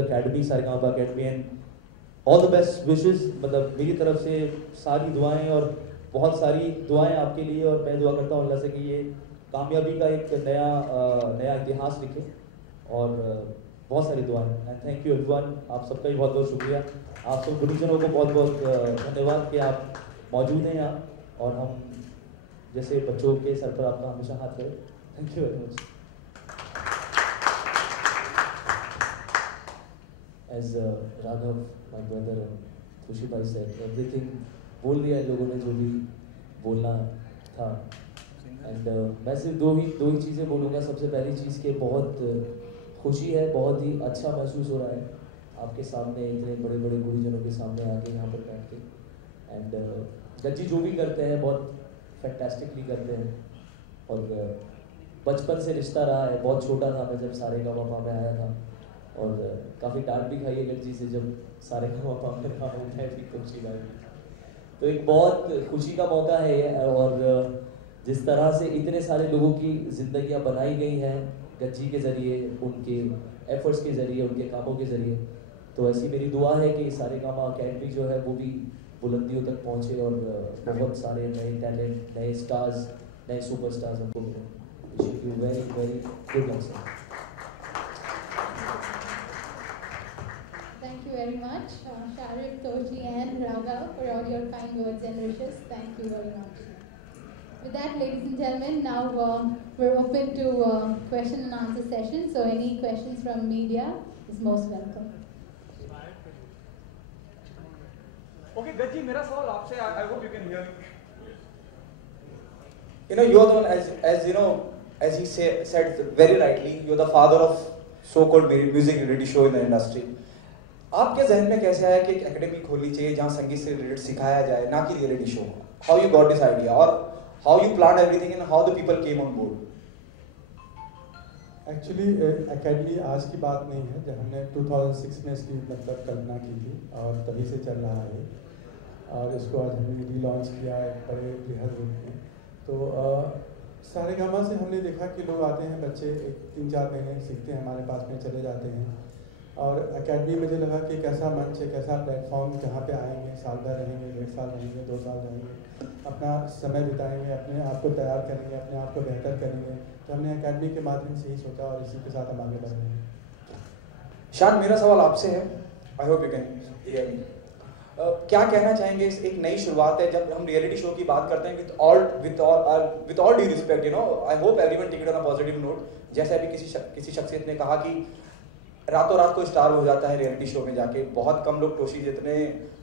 Academy, Saregama academy, and all the best wishes. मतलब मेरी तरफ से सारी दुआएं और बहुत सारी दुआएं आपके लिए, और मैं दुआ करता हूँ अल्लाह से कि ये कामयाबी का एक नया इतिहास लिखे, और बहुत सारी दुआएं। एंड थैंक यू एवरीवन, आप सबका भी बहुत बहुत शुक्रिया। आप सब गुरुजनों को बहुत बहुत धन्यवाद कि आप मौजूद हैं यहाँ, और हम जैसे बच्चों के सर पर आपका हमेशा हाथ रहे। Thank you very much. As Raghav, my brother, and खुशी भाई said, everything बोल दिया लोगों ने जो भी बोलना था। एंड मैं सिर्फ दो ही चीज़ें बोलूँगा। सबसे पहली चीज़ कि बहुत खुशी है, बहुत ही अच्छा महसूस हो रहा है आपके सामने, इतने बड़े बड़े गुरुजनों के सामने आके यहाँ पर बैठ के। एंड गज्जी जो भी करते हैं बहुत फैंटास्टिकली करते हैं, और बचपन से रिश्ता रहा है। बहुत छोटा था मैं जब सारेगामा में आया था, और काफ़ी डांट भी खाई है गज्जी से जब सारेगामा में था, मैं भी खुशी भाई। तो एक बहुत खुशी का मौका है ये, और जिस तरह से इतने सारे लोगों की ज़िंदगियां बनाई गई हैं गज्जी के ज़रिए, उनके एफर्ट्स के ज़रिए, उनके कामों के ज़रिए, तो ऐसी मेरी दुआ है कि सारेगामा अकेडमी जो है वो भी बुलंदियों तक पहुँचे, और बहुत सारे नए टैलेंट, नए स्टार्स, नए सुपरस्टार्स हमको मिले। Wish you very very good luck sir. Thank you very much, Sharif, Toshi and Raghav, for all your kind words and wishes. Thank you very much. With that, ladies and gentlemen, now we're open to question and answer session. So any questions from media is most welcome. Okay, Gajji, मेरा सवाल आपसे, I hope you can hear me. You know, you're the one, as you know, as he said very rightly, you're the father of so-called music reality show in the industry. आपके जहन में कैसे आया कि एक एकेडमी खोलनी चाहिए जहाँ संगीत से रिलेटेड सिखाया जाए, ना कि reality show? How you got this idea, और how you plan everything, and how the people came on board? Actually academy आज की बात नहीं है, जब हमने 2006 में इसकी मतलब कल्पना की थी, और तभी से चल रहा है, और इसको आज हमने रीलॉन्च किया एक बड़े बृहद रूप में। तो सारेगामा से हमने देखा कि लोग आते हैं, बच्चे 3-4 महीने सीखते हैं, हमारे पास में चले जाते हैं, और एकेडमी मुझे लगा कि एक ऐसा मंच, एक ऐसा प्लेटफॉर्म जहाँ पे आएंगे, साल भर रहेंगे, 1.5 साल रहेंगे, 2 साल रहेंगे, अपना समय बिताएंगे, अपने आप को तैयार करेंगे, अपने आप को बेहतर करेंगे। तो हमने एकेडमी के माध्यम से ही सोचा, और इसी के साथ हम आगे बढ़ रहे हैं। शान, मेरा सवाल आपसे है, I hope you can hear me. क्या कहना चाहेंगे? इस एक नई शुरुआत है, जब हम रियलिटी शो की बात करते हैं, with all due respect, you know, I hope everyone take it on a positive note. जैसे अभी किसी शख्सियत ने कहा कि रातों रात कोई स्टार हो जाता है रियलिटी शो में जाके। बहुत कम लोग,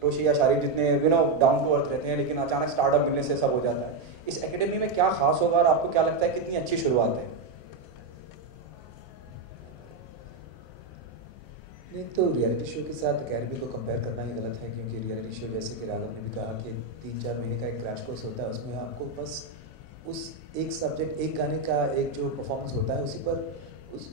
टोशी या शारिफ जितने you know down to earth रहते हैं, लेकिन अचानक स्टार्टअप मिलने से सब हो जाता है। इस एकेडमी में क्या खास होगा, और आपको क्या लगता है कितनी अच्छी शुरुआत है? नहीं, तो रियलिटी शो के साथ अकेडमी को कंपेयर करना ही गलत है, क्योंकि रियलिटी शो, जैसे कि राघव ने भी कहा, कि 3-4 महीने का एक क्रैश कोर्स होता है। उसमें आपको बस उस एक सब्जेक्ट, एक गाने का एक जो परफॉर्मेंस होता है उसी पर,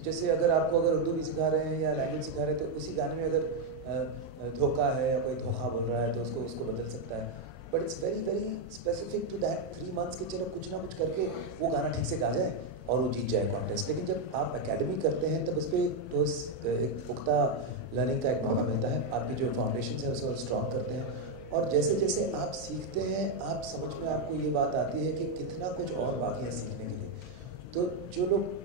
जैसे अगर उर्दू भी सिखा रहे हैं या लैंग्वेज सिखा रहे हैं, तो उसी गाने में अगर धोखा है या कोई धोखा बोल रहा है तो उसको बदल सकता है। But it's very very specific to that 3 months के, चलो कुछ ना कुछ करके वो गाना ठीक से गा जाए और वो जीत जाए कॉन्टेस्ट। लेकिन जब आप एकेडमी करते हैं तब उस पर एक पुख्ता लर्निंग का एक मौका मिलता है, आपकी जो फाउंडेशन है उसे स्ट्रॉन्ग करते हैं, और जैसे जैसे आप सीखते हैं, आप समझ में आपको ये बात आती है कि कितना कुछ और बाकी है सीखने के लिए। तो जो लोग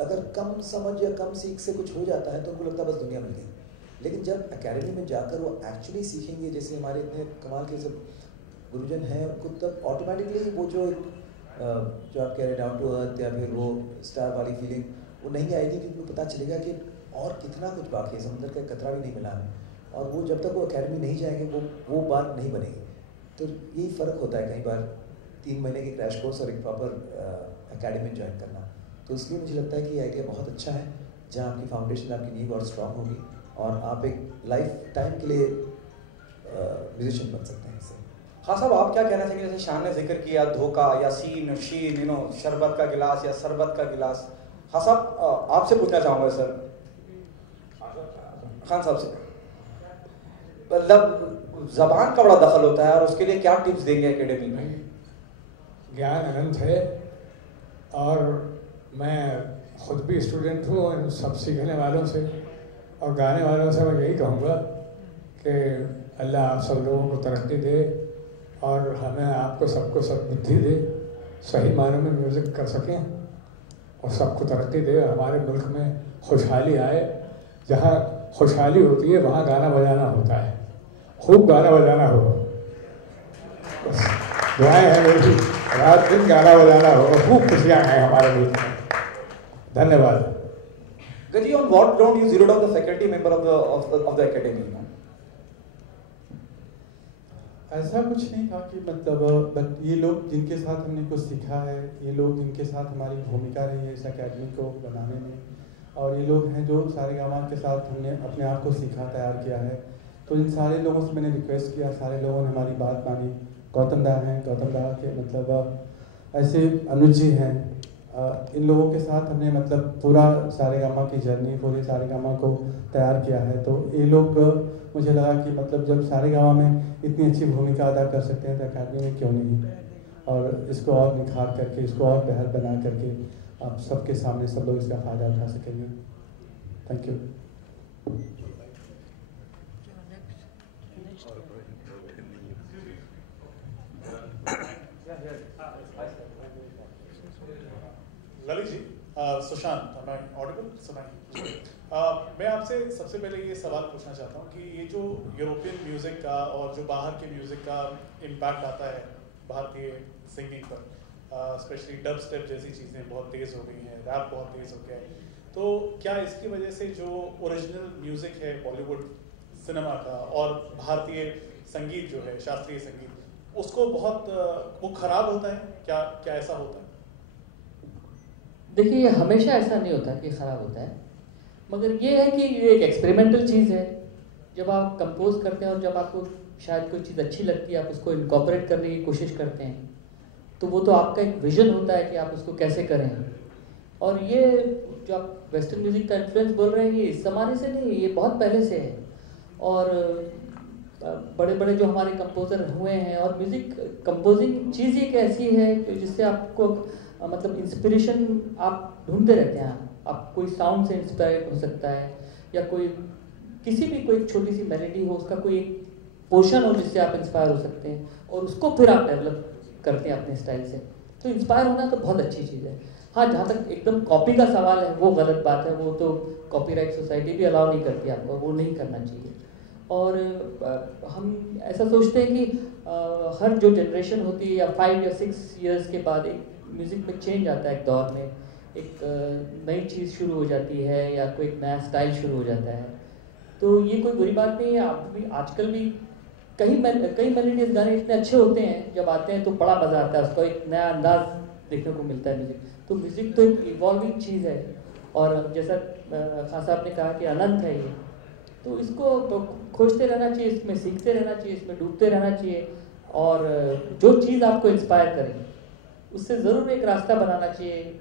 अगर कम समझ या कम सीख से कुछ हो जाता है तो उनको लगता है बस दुनिया मिल गई, लेकिन जब एकेडमी में जाकर वो एक्चुअली सीखेंगे, जैसे हमारे इतने कमाल के सब गुरुजन हैं, उनको तब ऑटोमेटिकली वो जो आप कह रहे डाउन टू अर्थ या फिर वो स्टार वाली फीलिंग वो नहीं आएगी, क्योंकि उनको पता चलेगा कि और कितना कुछ बाकी है, समुद्र का कतरा भी नहीं मिला हमें। और वो जब तक वो एकेडमी नहीं जाएंगे वो बात नहीं बनेगी। तो यही फ़र्क होता है कई बार 3 महीने के क्रैश कोर्स और एक प्रॉपर एकेडमी ज्वाइन करना। तो इसलिए मुझे लगता है कि ये आइडिया बहुत अच्छा है, जहाँ आपकी फाउंडेशन, आपकी नींव और स्ट्रॉन्ग होगी, और आप एक लाइफ टाइम के लिए म्यूजिशियन बन सकते हैं इससे। हाँ साहब, आप क्या कहना चाहेंगे? जैसे शान ने जिक्र किया धोखा या शीन, यू नो, शरबत का गिलास या शरबत का गिलास। हाँ साहब, आपसे पूछना चाहूँगा सर, खान साहब से, मतलब जबान का बड़ा दखल होता है, और उसके लिए क्या टिप्स देंगे एकेडमी में? ज्ञान अनंत है, और मैं खुद भी स्टूडेंट हूँ इन सब सीखने वालों से, और गाने वालों से मैं यही कहूँगा कि अल्लाह आप सब लोगों को तरक्की दे और हमें आपको सबको सद्बुद्धि दे, सही मायने में म्यूज़िक कर सकें और सबको तरक्की दे। हमारे मुल्क में खुशहाली आए, जहाँ खुशहाली होती है वहाँ गाना बजाना होता है, खूब गाना बजाना हो। बस दुआएं हैं मेरी, रात दिन गाना बजाना हो, खूब खुशियाँ हैं हमारे मुल्क में। धन्यवाद। Gaji, on what ground you zeroed out the faculty member of the academy? ऐसा कुछ नहीं था कि मतलब बट ये लोग जिनके साथ हमने कुछ सीखा है, ये लोग जिनके साथ हमारी भूमिका रही है इस अकेडमी को बनाने में, और ये लोग हैं जो सारेगामा के साथ हमने अपने आप को सीखा, तैयार किया है। तो इन सारे लोगों से मैंने रिक्वेस्ट किया, सारे लोगों ने हमारी बात मानी। गौतम दा हैं, गौतम दा के मतलब ऐसे अनुज जी हैं, इन लोगों के साथ हमने मतलब पूरा सारेगामा की जर्नी, पूरे सारेगामा को तैयार किया है। तो ये लोग मुझे लगा कि मतलब जब सारेगामा में इतनी अच्छी भूमिका अदा कर सकते हैं तो अकेडमी में क्यों नहीं, और इसको और निखार करके, इसको और बेहतर बना करके आप सबके सामने सब लोग इसका फ़ायदा उठा सकेंगे। Thank you. Lalit ji, Sushant, am I audible? सुनाइए। मैं आपसे सबसे पहले ये सवाल पूछना चाहता हूँ कि ये जो यूरोपियन म्यूज़िक का और जो बाहर के म्यूज़िक का इम्पैक्ट आता है भारतीय संगीत पर, स्पेशली डब स्टेप जैसी चीज़ें बहुत तेज़ हो गई हैं, रैप बहुत तेज़ हो गया है, तो क्या इसकी वजह से जो ओरिजिनल म्यूज़िक है बॉलीवुड सिनेमा का और भारतीय संगीत जो है, शास्त्रीय संगीत, उसको बहुत वो ख़राब होता है? क्या ऐसा होता है? देखिए, हमेशा ऐसा नहीं होता कि ख़राब होता है, मगर ये है कि ये एक एक्सपेरिमेंटल चीज़ है। जब आप कंपोज करते हैं और जब आपको शायद कोई चीज़ अच्छी लगती है, आप उसको इनकॉर्पोरेट करने की कोशिश करते हैं, तो वो तो आपका एक विजन होता है कि आप उसको कैसे करें। और ये जो आप वेस्टर्न म्यूज़िक का इन्फ्लुएंस बोल रहे हैं, ये इस ज़माने से नहीं, ये बहुत पहले से है। और बड़े बड़े जो हमारे कंपोज़र हुए हैं, और म्यूज़िक कंपोजिंग चीज़ एक ऐसी है कि जिससे आपको मतलब इंस्पिरेशन आप ढूंढते रहते हैं। आप कोई साउंड से इंस्पायर्ड हो सकता है, या कोई किसी भी कोई छोटी सी मेलोडी हो, उसका कोई एक पोर्शन हो जिससे आप इंस्पायर हो सकते हैं, और उसको फिर आप डेवलप करते हैं अपने स्टाइल से। तो इंस्पायर होना तो बहुत अच्छी चीज़ है। हाँ, जहाँ तक एकदम कॉपी का सवाल है, वो गलत बात है, वो तो कॉपीराइट सोसाइटी भी अलाउ नहीं करती आपको, वो नहीं करना चाहिए। और हम ऐसा सोचते हैं कि हर जो जनरेशन होती है, या 5 या 6 ईयर्स के बाद एक म्यूज़िक में चेंज आता है, एक दौर में एक नई चीज़ शुरू हो जाती है, या कोई एक नया स्टाइल शुरू हो जाता है। तो ये कोई बुरी बात नहीं है। आप भी आजकल भी कई मेलोडियस गाने इतने अच्छे होते हैं, जब आते हैं तो बड़ा मज़ा आता है, उसका एक नया अंदाज देखने को मिलता है म्यूज़िक। तो म्यूज़िक तो एक इवॉल्विंग चीज़ है, और जैसा खान साहब ने कहा कि अनंत है ये, तो इसको तो खोजते रहना चाहिए, इसमें सीखते रहना चाहिए, इसमें डूबते रहना चाहिए, और जो चीज़ आपको इंस्पायर करे उससे ज़रूर एक रास्ता बनाना चाहिए।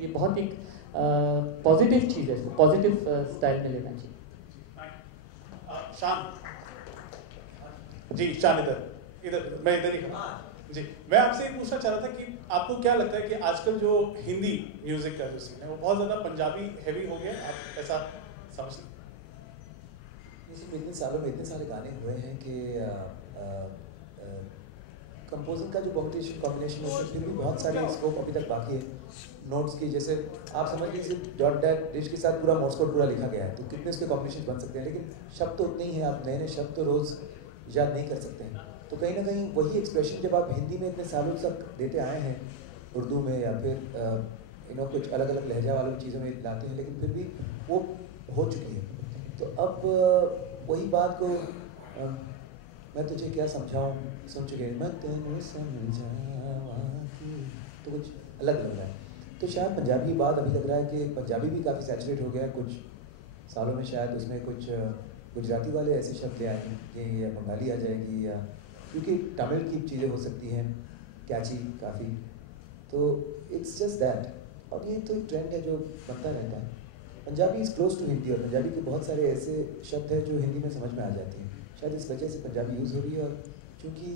ये बहुत एक पॉजिटिव चीज़ है, इसको पॉजिटिव स्टाइल में लेना चाहिए। शान जी, शान इधर मैं इधर ही जी। मैं आपसे ये पूछना चाह रहा था कि आपको क्या लगता है कि आजकल जो हिंदी म्यूजिक का जो सीन है वो बहुत ज़्यादा पंजाबी हैवी हो गया, आप ऐसा समझते हैं? इतने सालों में इतने सारे गाने हुए हैं कि कंपोजिंग का जो कॉम्बिनेशन होता है, फिर भी बहुत सारे स्कोप अभी तक बाकी है। नोट्स की, जैसे आप समझ लीजिए डॉट डैट डिश के साथ पूरा मोर्स कोड पूरा लिखा गया है, तो कितने उसके कॉम्बिनेशन बन सकते हैं, लेकिन शब्द तो उतने ही हैं, आप नए नए शब्द तो रोज़ याद नहीं कर सकते हैं। तो कहीं ना कहीं वही एक्सप्रेशन जब आप हिंदी में इतने सालों तक देते आए हैं, उर्दू में या फिर कुछ अलग अलग लहजा वाली चीज़ों में लाते हैं, लेकिन फिर भी वो हो चुकी है। तो अब वही बात को मैं तुझे क्या समझाऊं सुन चुके हैं, मैं तेनू समझावा कि, तो कुछ अलग लग रहा है। तो शायद पंजाबी बात अभी लग रहा है कि पंजाबी भी काफ़ी सैचुरेट हो गया कुछ सालों में, शायद उसमें कुछ गुजराती वाले ऐसे शब्द आए हैं कि या बंगाली आ जाएगी, या क्योंकि तमिल की चीज़ें हो सकती हैं कैची काफ़ी, तो इट्स जस्ट दैट। और ये तो एक ट्रेंड है जो बनता रहता है। Punjabi is close to Hindi, और पंजाबी के बहुत सारे ऐसे शब्द हैं जो हिंदी में समझ में आ जाते हैं, शायद इस वजह से पंजाबी यूज़ हो रही है। और क्योंकि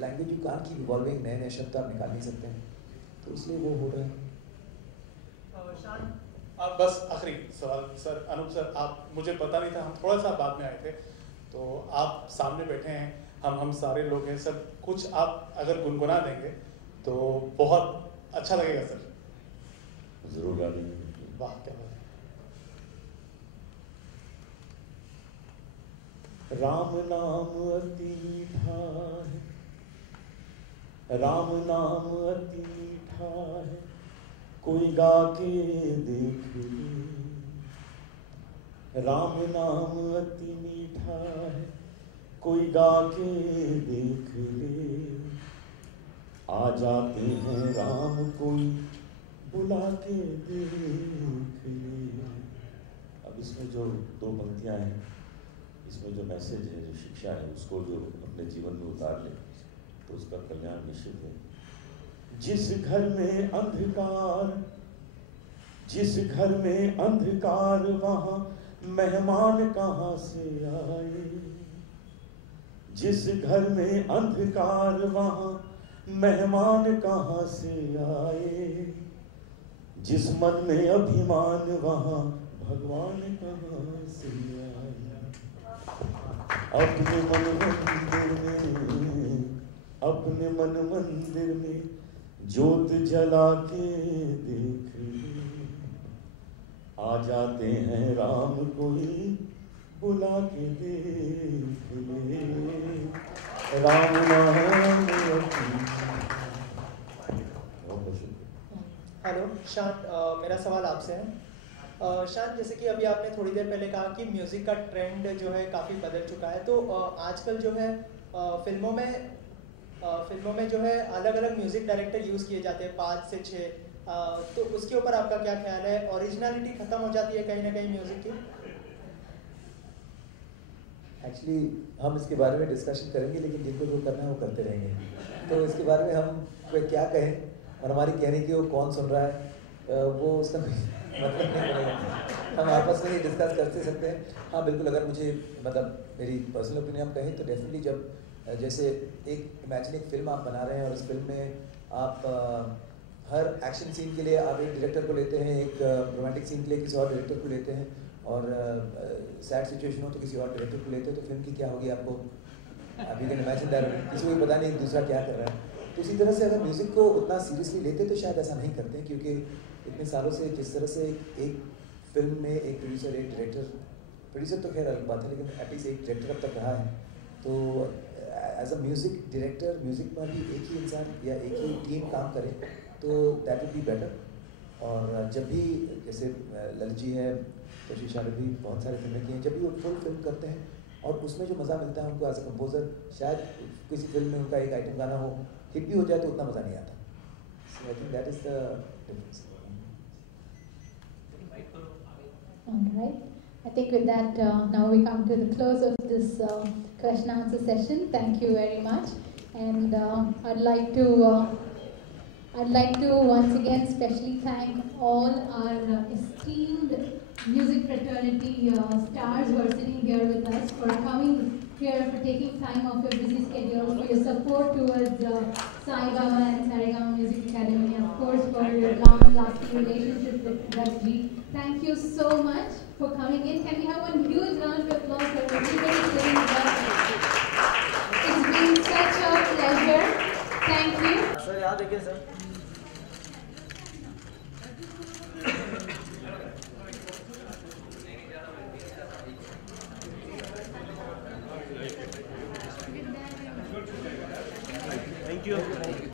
language you can't keep evolving, नए नए शब्द आप निकाल नहीं सकते हैं, तो इसलिए वो हो रहा है। बस आखिरी सवाल सर, अनूप सर, आप, मुझे पता नहीं था, हम थोड़ा सा बाद में आए थे, तो आप सामने बैठे हैं, हम सारे लोग हैं सर, कुछ आप अगर गुनगुना देंगे तो बहुत अच्छा लगेगा सर। जरूर गा देंगे। वाह क्या बात है। राम नाम अति मीठा है, राम नाम अति मीठा है, कोई गा के देख ले। राम नाम अति मीठा है, कोई गा के देख ले। आ जाते हैं राम कोई बुला के देख ले। अब इसमें जो दो पंक्तियां हैं, इसमें जो मैसेज है, जो शिक्षा है, उसको जो अपने जीवन में उतार ले तो उसका कल्याण निश्चित है। जिस घर में अंधकार, जिस घर में अंधकार, वहां मेहमान कहाँ से आए। जिस घर में अंधकार, वहां मेहमान कहाँ से आए। जिस मन में अभिमान, वहां भगवान कहाँ से आए। अपने मन मंदिर में, अपने मन मंदिर में ज्योत जला के देख ले। आ जाते हैं राम कोई बुला के देख ले। राम नाम। हेलो शांत, मेरा सवाल आपसे है। शांत, जैसे कि अभी आपने थोड़ी देर पहले कहा कि म्यूज़िक का ट्रेंड जो है काफ़ी बदल चुका है, तो आजकल जो है फिल्मों में जो है अलग अलग म्यूज़िक डायरेक्टर यूज़ किए जाते हैं, 5 से 6, तो उसके ऊपर आपका क्या ख्याल है? ओरिजिनलिटी ख़त्म हो जाती है कहीं ना कहीं म्यूज़िक की? एक्चुअली हम इसके बारे में डिस्कशन करेंगे, लेकिन जिनको जो करना है वो करते रहेंगे, तो इसके बारे में हम क्या कहें और हमारी कहने की वो कौन सुन रहा है वो उसका मतलब नहीं पड़ेगा। हम आपस में ही डिस्कस करते सकते हैं। हाँ बिल्कुल, अगर मुझे मतलब मेरी पर्सनल ओपिनियन आप कहें तो डेफिनेटली जब जैसे एक इमेजिन एक फिल्म आप बना रहे हैं और उस फिल्म में आप हर एक्शन सीन के लिए आप एक डायरेक्टर को लेते हैं, एक रोमांटिक सीन के लिए किसी और डायरेक्टर को लेते हैं, और सैड सिचुएशन हो तो किसी और डायरेक्टर को लेते हैं, तो फिल्म की क्या होगी आपको अभी कैन इमेजिन दैट, किसी को पता नहीं दूसरा क्या कर रहा है। तो इसी तरह से अगर म्यूज़िक को उतना सीरियसली लेते तो शायद ऐसा नहीं करते, क्योंकि इतने सालों से जिस तरह से एक फिल्म में एक प्रोड्यूसर, एक प्रोड्यूसर तो खैर अलग बात है, लेकिन एटलीस्ट एक डायरेक्टर अब तक रहा है, तो as a music director music पर भी एक ही इंसान या एक ही टीम काम करे तो दैट वुड बी बेटर। और जब भी जैसे ललित जी है, तो शीशा भी बहुत सारे फिल्में की हैं, जब भी वो फुल फिल्म करते हैं और उसमें जो मज़ा मिलता है उनको एज अ कंपोजर, शायद किसी फिल्म में उनका एक आइटम गाना हो, हिट भी हो जाए तो उतना मज़ा नहीं आता। So I think that is the difference. All right. I think with that, now we come to the close of this question answer session. Thank you very much, and I'd like to once again specially thank all our esteemed music fraternity stars who are sitting here with us for coming here, for taking time off your busy schedules, for your support towards Saregama and Saregama Music Academy, and of course for your long and lasting relationship with Rajji. Thank you so much for coming in. Can we have one huge round of applause for everybody sitting with us? It's been such a pleasure. Thank you. Sir याद रखिए sir. Thank you.